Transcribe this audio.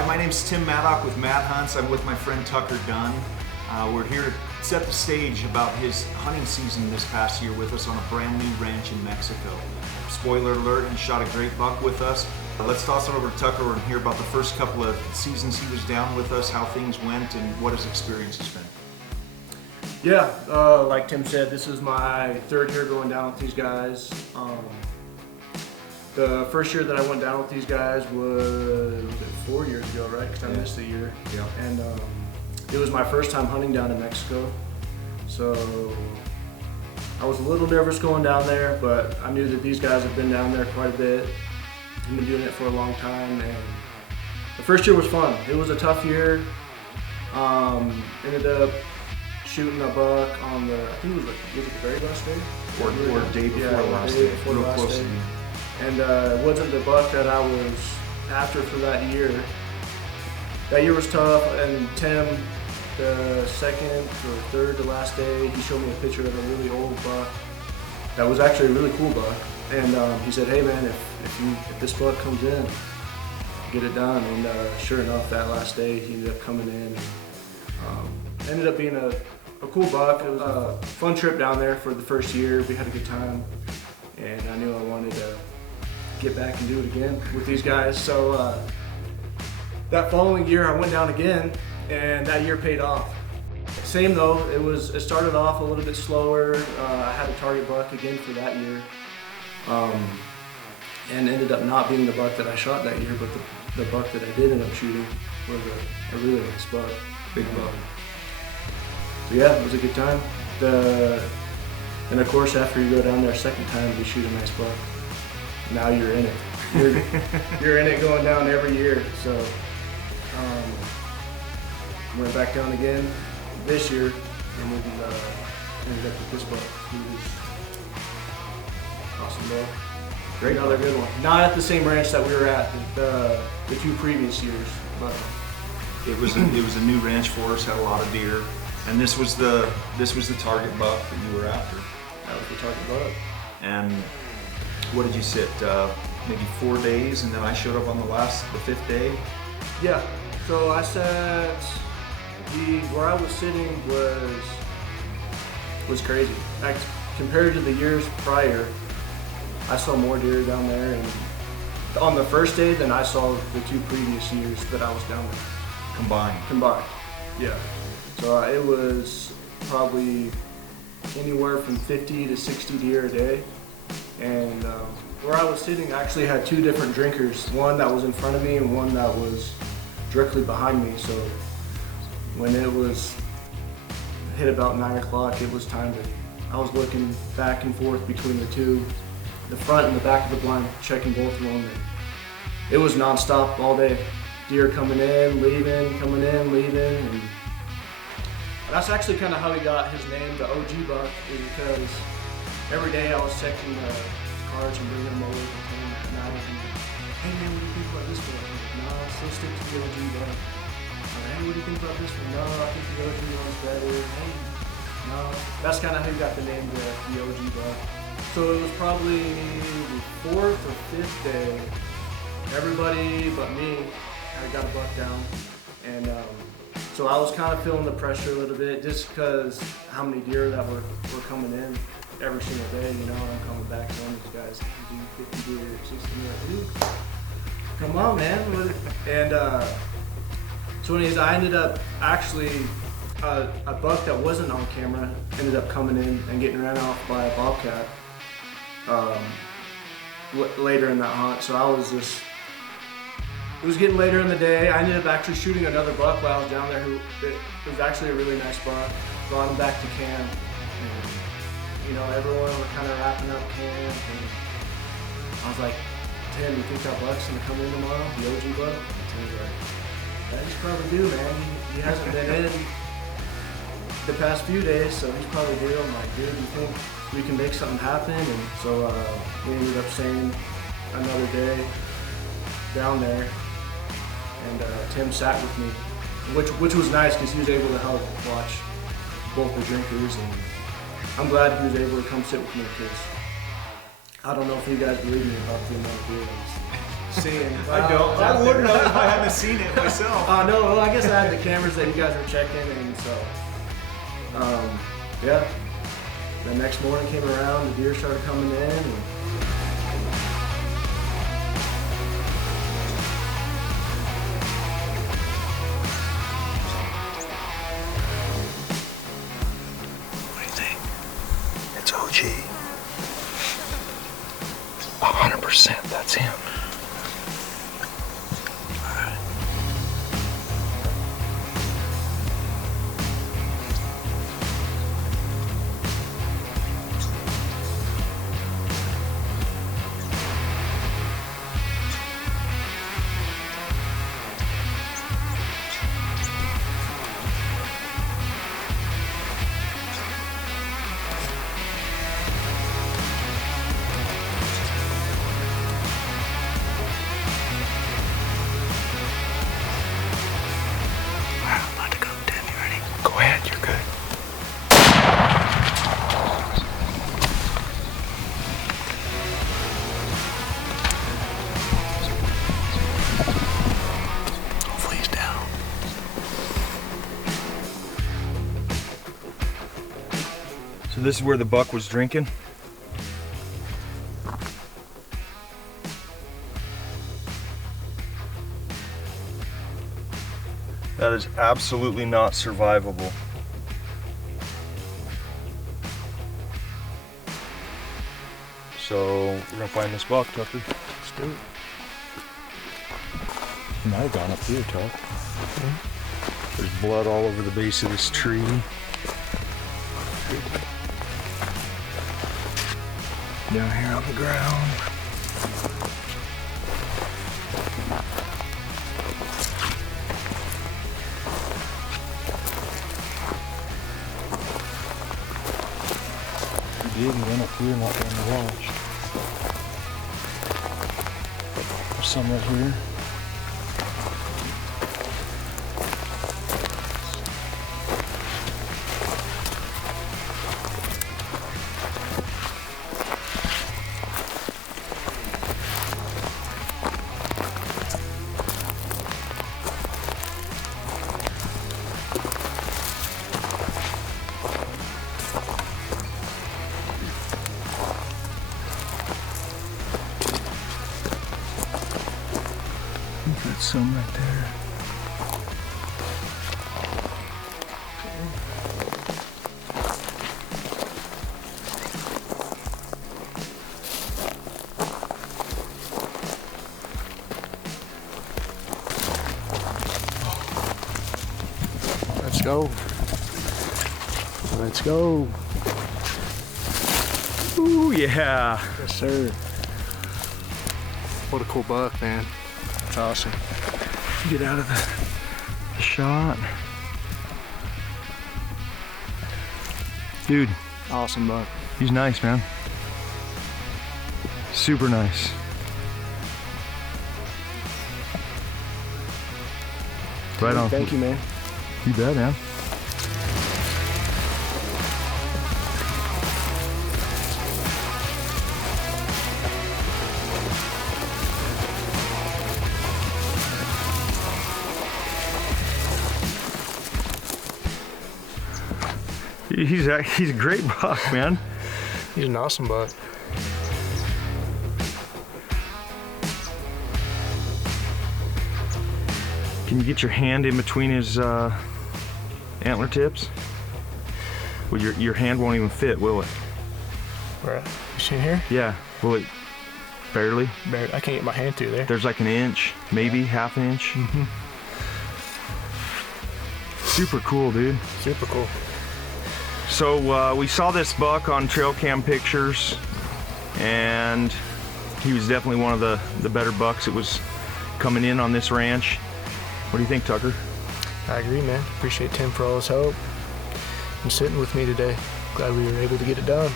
Hi, my name's Tim Maddock with Mad Hunts. I'm with my friend Tucker Dunn. We're here to set the stage about his hunting season this past year with us on a brand new ranch in Mexico. Spoiler alert, he shot a great buck with us. Let's toss it over to Tucker and hear about the first couple of seasons he was down with us, how things went, and what his experience has been. Yeah, like Tim said, this is my third year going down with these guys. The first year that I went down with these guys was 4 years ago, right? Because I missed a year. Yeah. And it was my first time hunting down in Mexico. So I was a little nervous going down there, but I knew that these guys have been down there quite a bit. I've been doing it for a long time, and the first year was fun. It was a tough year. Ended up shooting a buck on the, I think it was the very last day? Or day before the last day. Real close to you. And it wasn't the buck that I was after for that year. That year was tough, and Tim, the second or third to last day, he showed me a picture of a really old buck that was actually a really cool buck. And he said, hey man, if this buck comes in, get it done. And sure enough, that last day he ended up coming in. Ended up being a cool buck. It was a fun trip down there for the first year. We had a good time, and I knew I wanted to get back and do it again with these guys. So that following year I went down again, and that year paid off. Same though, it started off a little bit slower. I had a target buck again for that year, and ended up not being the buck that I shot that year, but the buck that I did end up shooting was a really nice buck, big buck. So yeah, it was a good time. And of course, after you go down there a second time, you shoot a nice buck. Now you're in it. You're in it going down every year. So went back down again this year, and we ended up with this buck. He was awesome buck. Great, another good one. Not at the same ranch that we were at the 2 previous years, but it was a new ranch for us. Had a lot of deer, and this was the target buck that you were after. That was the target buck. And what did you sit? Maybe 4 days, and then I showed up on the 5th day. Yeah. So I sat. Where I was sitting was crazy. Compared to the years prior, I saw more deer down there, and on the first day than I saw the 2 previous years that I was down there. Combined. Yeah. So it was probably anywhere from 50 to 60 deer a day. And where I was sitting, I actually had 2 different drinkers, one that was in front of me and one that was directly behind me. So when it was hit about 9 o'clock, it was time to, I was looking back and forth between the 2, the front and the back of the blind, checking both of them. And it was nonstop all day. Deer coming in, leaving, coming in, leaving. And that's actually kind of how he got his name, the OG buck, is because every day I was checking the cards and bringing them over to him, and I was like, hey man, what do you think about this one? No, still stick to the OG buck. Hey, what do you think about this one? No, I think the OG one's better. Hey, no. That's kind of how he got the name, the OG buck. So it was probably the 4th or 5th day, everybody but me had got a buck down. And so I was kind of feeling the pressure a little bit, just because how many deer that were coming in every single day, you know. I'm coming back telling these guys, do 50 deer, 60 deer, dude, come on man. And so anyways, I ended up actually, a buck that wasn't on camera ended up coming in and getting ran off by a bobcat later in that hunt. So it was getting later in the day. I ended up actually shooting another buck while I was down there. It was actually a really nice buck. Brought him back to camp. And, you know, everyone was kind of wrapping up camp. And I was like, Tim, you think that buck's gonna come in tomorrow? The OG buck? And Tim's like, yeah, he's probably due, man. He hasn't been in the past few days, so he's probably due. I'm like, dude, you think we can make something happen? And so we ended up staying another day down there. And Tim sat with me, which was nice because he was able to help watch both the drinkers, and I'm glad he was able to come sit with me because I don't know if you guys believe me about the amount of deer seeing. I don't. I wouldn't have if I hadn't seen it myself. No, well, I guess I had the cameras that you guys were checking, and so, yeah. The next morning came around, the deer started coming in. And what do you think? It's OG. 100%, that's him. Go ahead, you're good. Hopefully he's down. So this is where the buck was drinking. That is absolutely not survivable. So we're gonna find this buck, Tucker. Let's do it. He might have gone up here, Tuck. There's blood all over the base of this tree. Down here on the ground. He went up here, not down the watch. There's some right here. That's some right there. Let's go. Let's go. Ooh, yeah. Yes, sir. What a cool buck, man. That's awesome. Get out of the shot. Dude, Awesome buck. he's nice, man. Super nice. Right on. Thank you, man. You bet, man. He's a great buck, man. He's an awesome buck. Can you get your hand in between his antler tips? Well, your hand won't even fit, will it? Where? You see here? Yeah. Will it? Barely. I can't get my hand through there. There's like an inch, maybe half an inch. Mm-hmm. Super cool, dude. Super cool. So we saw this buck on trail cam pictures, and he was definitely one of the better bucks that was coming in on this ranch. What do you think, Tucker? I agree, man. Appreciate Tim for all his help and sitting with me today. Glad we were able to get it done.